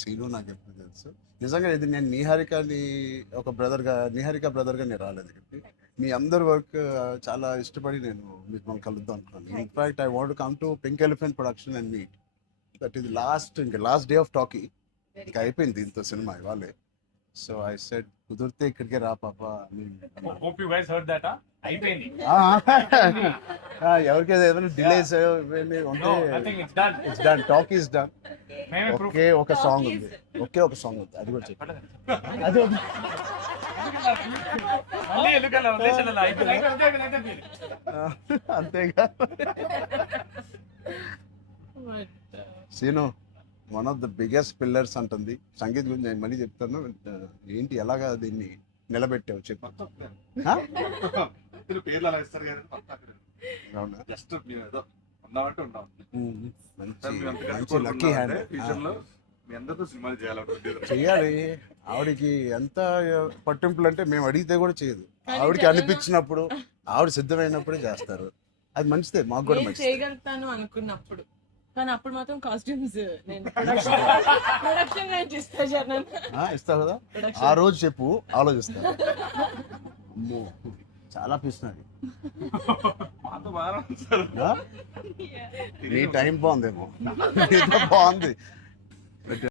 Scene నాకు ఎప్పుడు తెలుసు. నిజంగా ఇది నేను నిహారికని ఒక బ్రదర్గా, నిహారిక బ్రదర్గా నేను రాలేదు ఇక్కడికి. మీ అందరి వర్క్ చాలా ఇష్టపడి నేను మిమ్మల్ని కలుద్దాం అనుకున్నాను. In fact I want come to pink elephant production and meet. That is last day of talkie. ఇంకా అయిపోయింది దీంతో సినిమా ఇవాళే. సో ఐ సెడ్ కుదిరితే ఇక్కడికే రా పాప అని. Hope you guys heard that, huh? అయిపోయింది. ఎవరికైనా ఏదైనా డిలేస్ ఇవన్నీ ఉంటే No, nothing. It's done. It's done, talk is done. మేమే proof. ఒకే ఒక సాంగ్ ఉంది, ఒకే ఒక సాంగ్ ఉంది, అది కూడా చెప్పండి. అది మళ్ళీ ఎందుకలా వదిలేసాను అయిపోయింది. అంతేగా. Seenu one of the biggest pillars అంటుంది సంగీత్ గురించి. నేను మళ్ళీ చెప్తాను. ఏంటి ఎలాగా దీన్ని నిలబెట్టావు చెప్పు. పేర్లు అలా ఇస్తారు కదా, అవునా? జస్ట్ మేము ఏదో ఉన్నామంటే ఉన్నాం. మంచి లక్కీ హ్యాండ్. ఫ్యూచర్ లో మీ అందరితో సినిమాలు చేయాలనుకుంటుంది. చెయ్యాలి. ఆవిడకి ఎంత పట్టింపులు అంటే మేము అడిగితే కూడా చేయదు. ఆవిడకి అనిపించినప్పుడు, ఆవిడ సిద్ధమైనప్పుడే చేస్తారు. అది మంచిదే, మాకు కూడా నేను మంచిది. చేయగలుగుతాను అనుకున్నప్పుడు, కానీ అప్పుడు మాత్రం కాస్ట్యూమ్స్ నేను ప్రొడక్షన్ నుంచి ఇస్తా జనం. ఇస్తావు కదా, ఆ రోజు చెప్పు, ఆలోచిస్తా. అమ్మో, చాలా పిస్తున్నది. మాతో బాగా సార్. నీ టైం బాగుందేమో, నీతో బాగుంది.